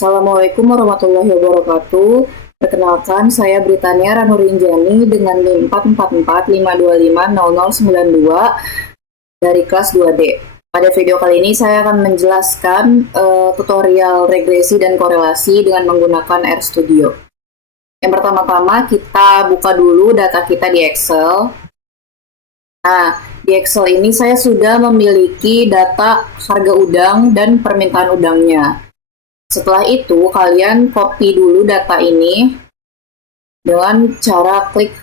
Assalamualaikum warahmatullahi wabarakatuh. Perkenalkan, saya Britania Ranurinjani dengan NIM 44452500092 dari kelas 2D. Pada video kali ini saya akan menjelaskan tutorial regresi dan korelasi dengan menggunakan RStudio. Yang pertama-tama kita buka dulu data kita di Excel. Nah, di Excel ini saya sudah memiliki data harga udang dan permintaan udangnya. Setelah itu, kalian copy dulu data ini dengan cara klik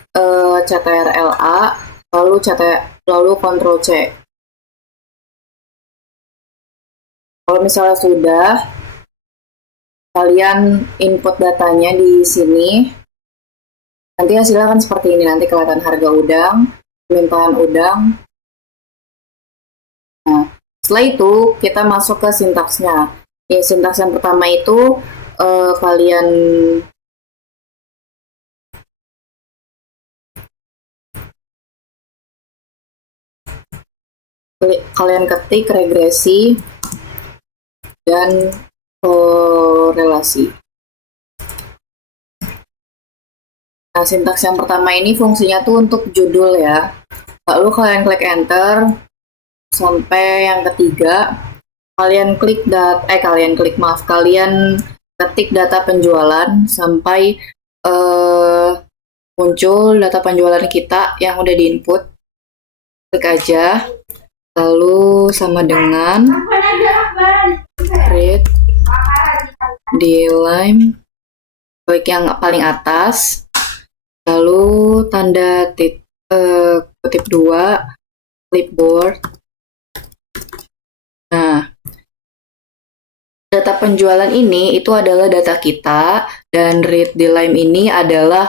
CTRL-A, lalu Ctrl C. Kalau misalnya sudah, kalian input datanya di sini. Nanti hasilnya akan seperti ini, nanti kelihatan harga udang, permintaan udang. Nah, setelah itu kita masuk ke sintaksnya. Sintaks yang pertama itu kalian ketik regresi dan korelasi. Nah, sintaks yang pertama ini fungsinya tuh untuk judul ya. Lalu kalian klik enter sampai yang ketiga. Kalian ketik data penjualan sampai muncul data penjualan kita yang udah diinput. Klik aja, lalu sama dengan read di line, klik yang paling atas, lalu tanda kutip 2, clipboard. Nah, data penjualan ini itu adalah data kita, dan read the line ini adalah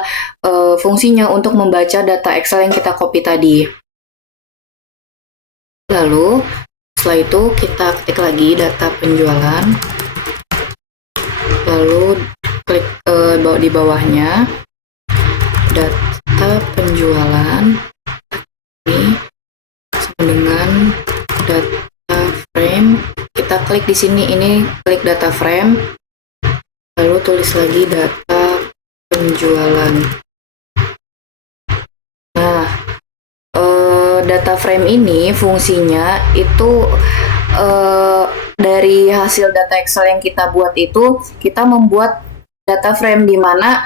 fungsinya untuk membaca data Excel yang kita copy tadi. Lalu setelah itu kita ketik lagi data penjualan, lalu klik di bawahnya data penjualan ini sama dengan data frame. Kita klik di sini, ini klik data frame, lalu tulis lagi data penjualan. Nah, data frame ini fungsinya itu dari hasil data Excel yang kita buat itu, kita membuat data frame di mana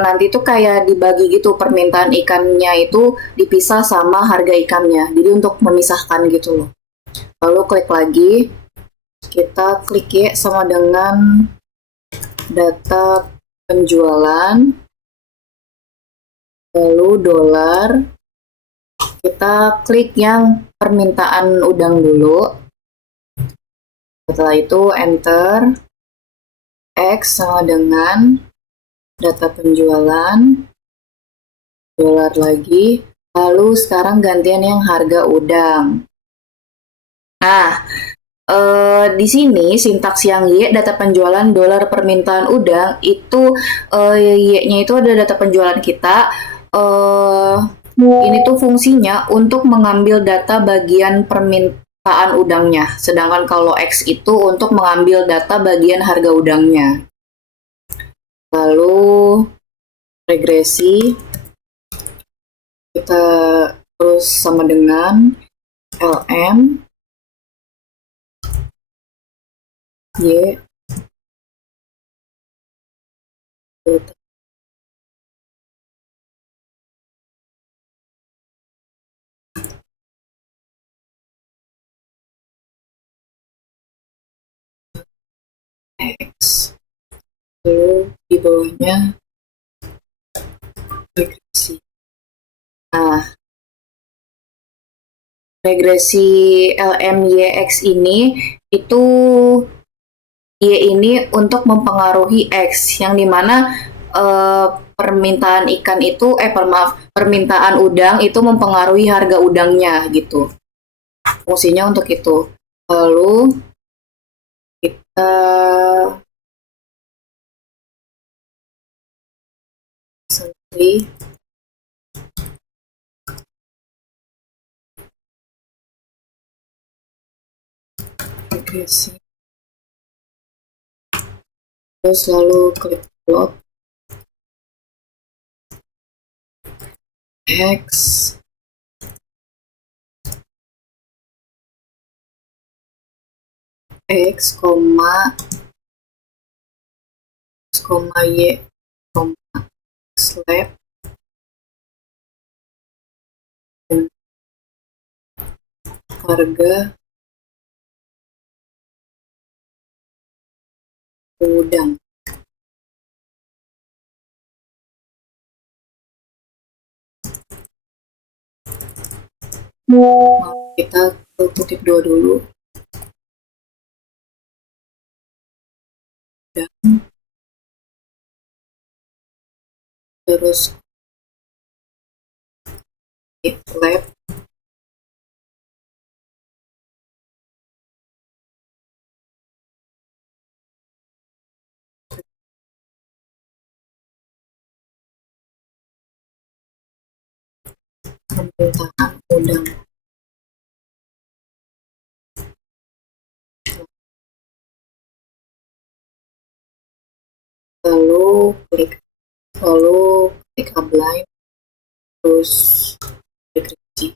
nanti tuh kayak dibagi gitu, permintaan ikannya itu dipisah sama harga ikannya, jadi untuk memisahkan gitu loh. Lalu klik lagi, kita klik Y sama dengan data penjualan, lalu dolar, kita klik yang permintaan udang dulu. Setelah itu enter, X sama dengan data penjualan, dolar lagi, lalu sekarang gantian yang harga udang. Nah, di sini sintaks yang Y, data penjualan, dolar, permintaan udang, itu Y-nya itu ada data penjualan kita. Ini tuh fungsinya untuk mengambil data bagian permintaan udangnya, sedangkan kalau X itu untuk mengambil data bagian harga udangnya. Lalu regresi, kita terus sama dengan LM Y X, lalu di bawahnya regresi. Nah, regresi LMYX ini itu Y ini untuk mempengaruhi X, yang dimana permintaan ikan itu permintaan udang itu mempengaruhi harga udangnya gitu. Fungsinya untuk itu. Lalu kita sendiri regresi terus lalu klik plot x x, y, slab dan harga udang. Kita kutip 2 dulu. Dan terus lab permintaan udang. Lalu klik apply, terus regresi.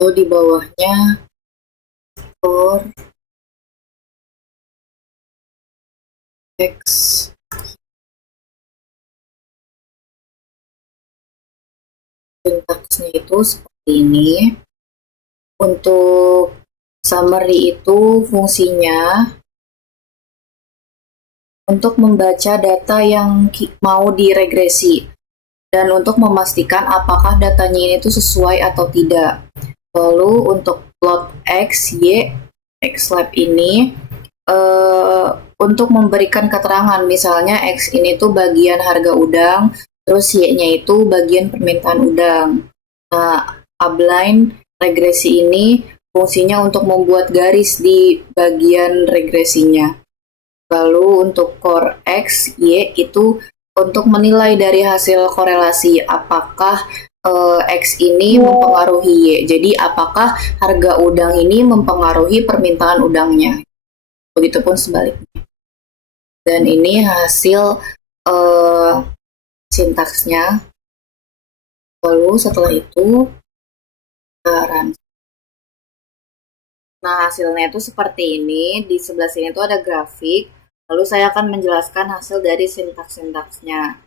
Lalu di bawahnya for x sintaksnya itu seperti ini. Untuk summary itu fungsinya untuk membaca data yang mau diregresi dan untuk memastikan apakah datanya ini tuh sesuai atau tidak. Lalu untuk plot x, y, xlab ini untuk memberikan keterangan, misalnya x ini tuh bagian harga udang, terus y-nya itu bagian permintaan udang. Nah, upline regresi ini fungsinya untuk membuat garis di bagian regresinya. Lalu untuk core X, Y itu untuk menilai dari hasil korelasi apakah X ini mempengaruhi Y. Jadi apakah harga udang ini mempengaruhi permintaan udangnya. Begitupun sebaliknya. Dan ini hasil sintaksnya. Lalu setelah itu run. Nah, hasilnya itu seperti ini. Di sebelah sini itu ada grafik. Lalu saya akan menjelaskan hasil dari sintaks-sintaksnya.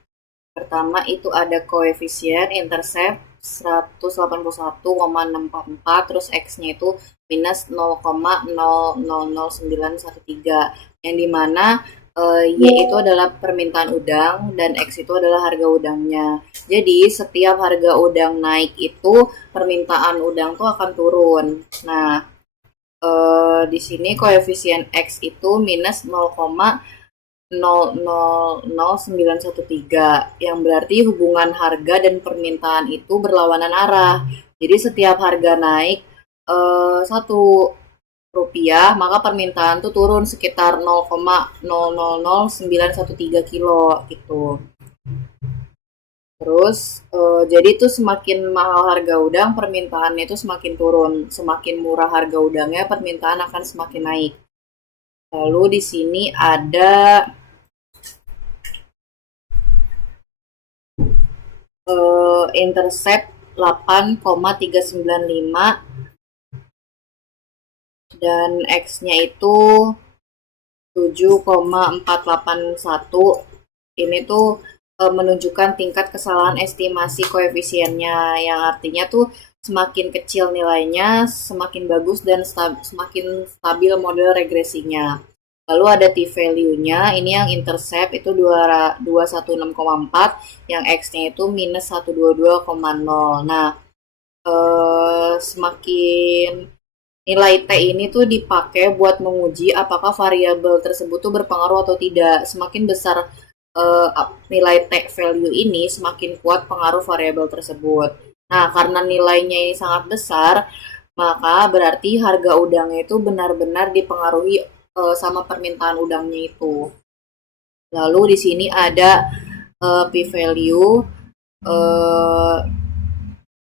Pertama itu ada koefisien intercept 181,644, terus X-nya itu minus 0,000913, yang dimana Y itu adalah permintaan udang dan X itu adalah harga udangnya. Jadi setiap harga udang naik itu permintaan udang tuh akan turun. Nah, di sini koefisien X itu minus 0,000913, yang berarti hubungan harga dan permintaan itu berlawanan arah. Jadi setiap harga naik 1 rupiah, maka permintaan tuh turun sekitar 0,000913 kilo gitu. Terus jadi itu semakin mahal harga udang, permintaannya itu semakin turun. Semakin murah harga udangnya, permintaan akan semakin naik. Lalu di sini ada intercept 8,395 dan X-nya itu 7,481. Ini tuh menunjukkan tingkat kesalahan estimasi koefisiennya, yang artinya tuh semakin kecil nilainya, semakin bagus dan semakin stabil model regresinya. Lalu ada t-value-nya, ini yang intercept itu 216,4, yang X-nya itu minus 122,0. Nah, semakin nilai T ini tuh dipakai buat menguji apakah variabel tersebut tuh berpengaruh atau tidak. Semakin besar nilai T value ini, semakin kuat pengaruh variabel tersebut. Nah, karena nilainya ini sangat besar, maka berarti harga udangnya itu benar-benar dipengaruhi sama permintaan udangnya itu. Lalu di sini ada p-value,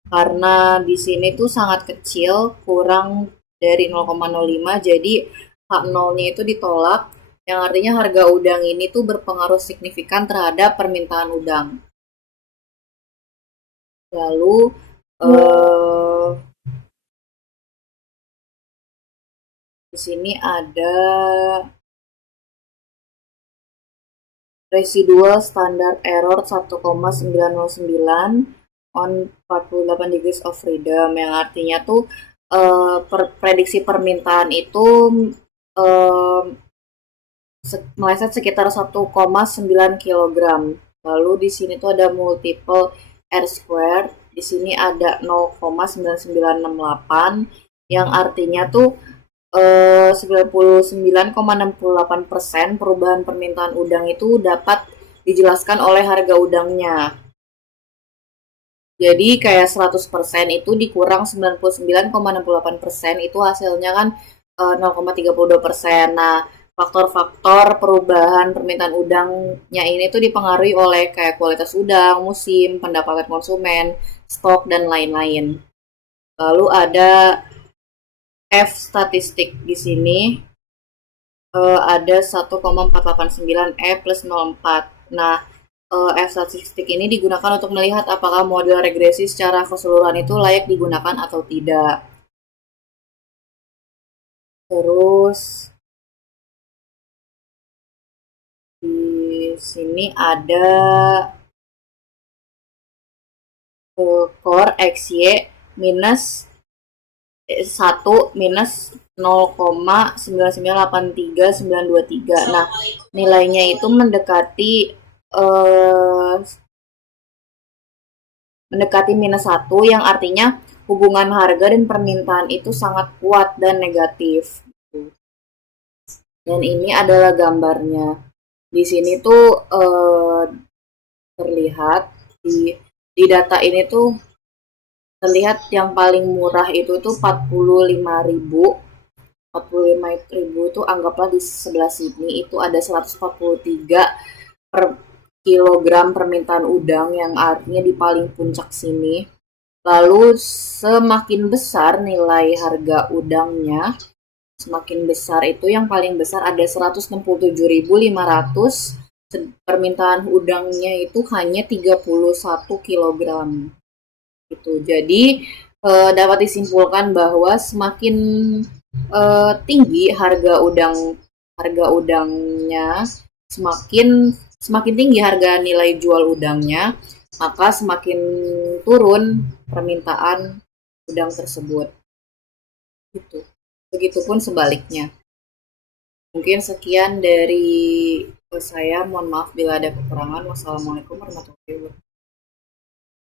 karena di sini tuh sangat kecil, kurang dari 0,05, jadi H0-nya itu ditolak, yang artinya harga udang ini tuh berpengaruh signifikan terhadap permintaan udang. Lalu di sini ada residual standard error 1,909 on 48 degrees of freedom, yang artinya tuh prediksi permintaan itu meleset sekitar 1,9 kg. Lalu di sini tuh ada multiple R square. Di sini ada 0,9968 yang artinya tuh 99,68% perubahan permintaan udang itu dapat dijelaskan oleh harga udangnya. Jadi kayak 100% itu dikurang 99,68% itu hasilnya kan 0,32%. Nah, faktor-faktor perubahan permintaan udangnya ini tuh dipengaruhi oleh kayak kualitas udang, musim, pendapatan konsumen, stok, dan lain-lain. Lalu ada F statistik di sini ada 1,489 E plus 04. Nah, F statistik ini digunakan untuk melihat apakah model regresi secara keseluruhan itu layak digunakan atau tidak. Terus di sini ada core XY minus 1 minus 0,9983923. Nah, nilainya itu mendekati minus 1, yang artinya hubungan harga dan permintaan itu sangat kuat dan negatif. Dan ini adalah gambarnya. Di sini tuh terlihat di data ini tuh terlihat yang paling murah itu tuh 45.000. 45.000 itu anggaplah di sebelah sini itu ada 143 per kilogram permintaan udang, yang artinya di paling puncak sini. Lalu semakin besar nilai harga udangnya, semakin besar itu yang paling besar ada 167.500, permintaan udangnya itu hanya 31 kg. Gitu. Jadi dapat disimpulkan bahwa semakin tinggi harga udangnya, semakin tinggi harga nilai jual udangnya, maka semakin turun permintaan udang tersebut. Gitu. Begitupun sebaliknya. Mungkin sekian dari saya. Mohon maaf bila ada kekurangan. Wassalamualaikum warahmatullahi wabarakatuh.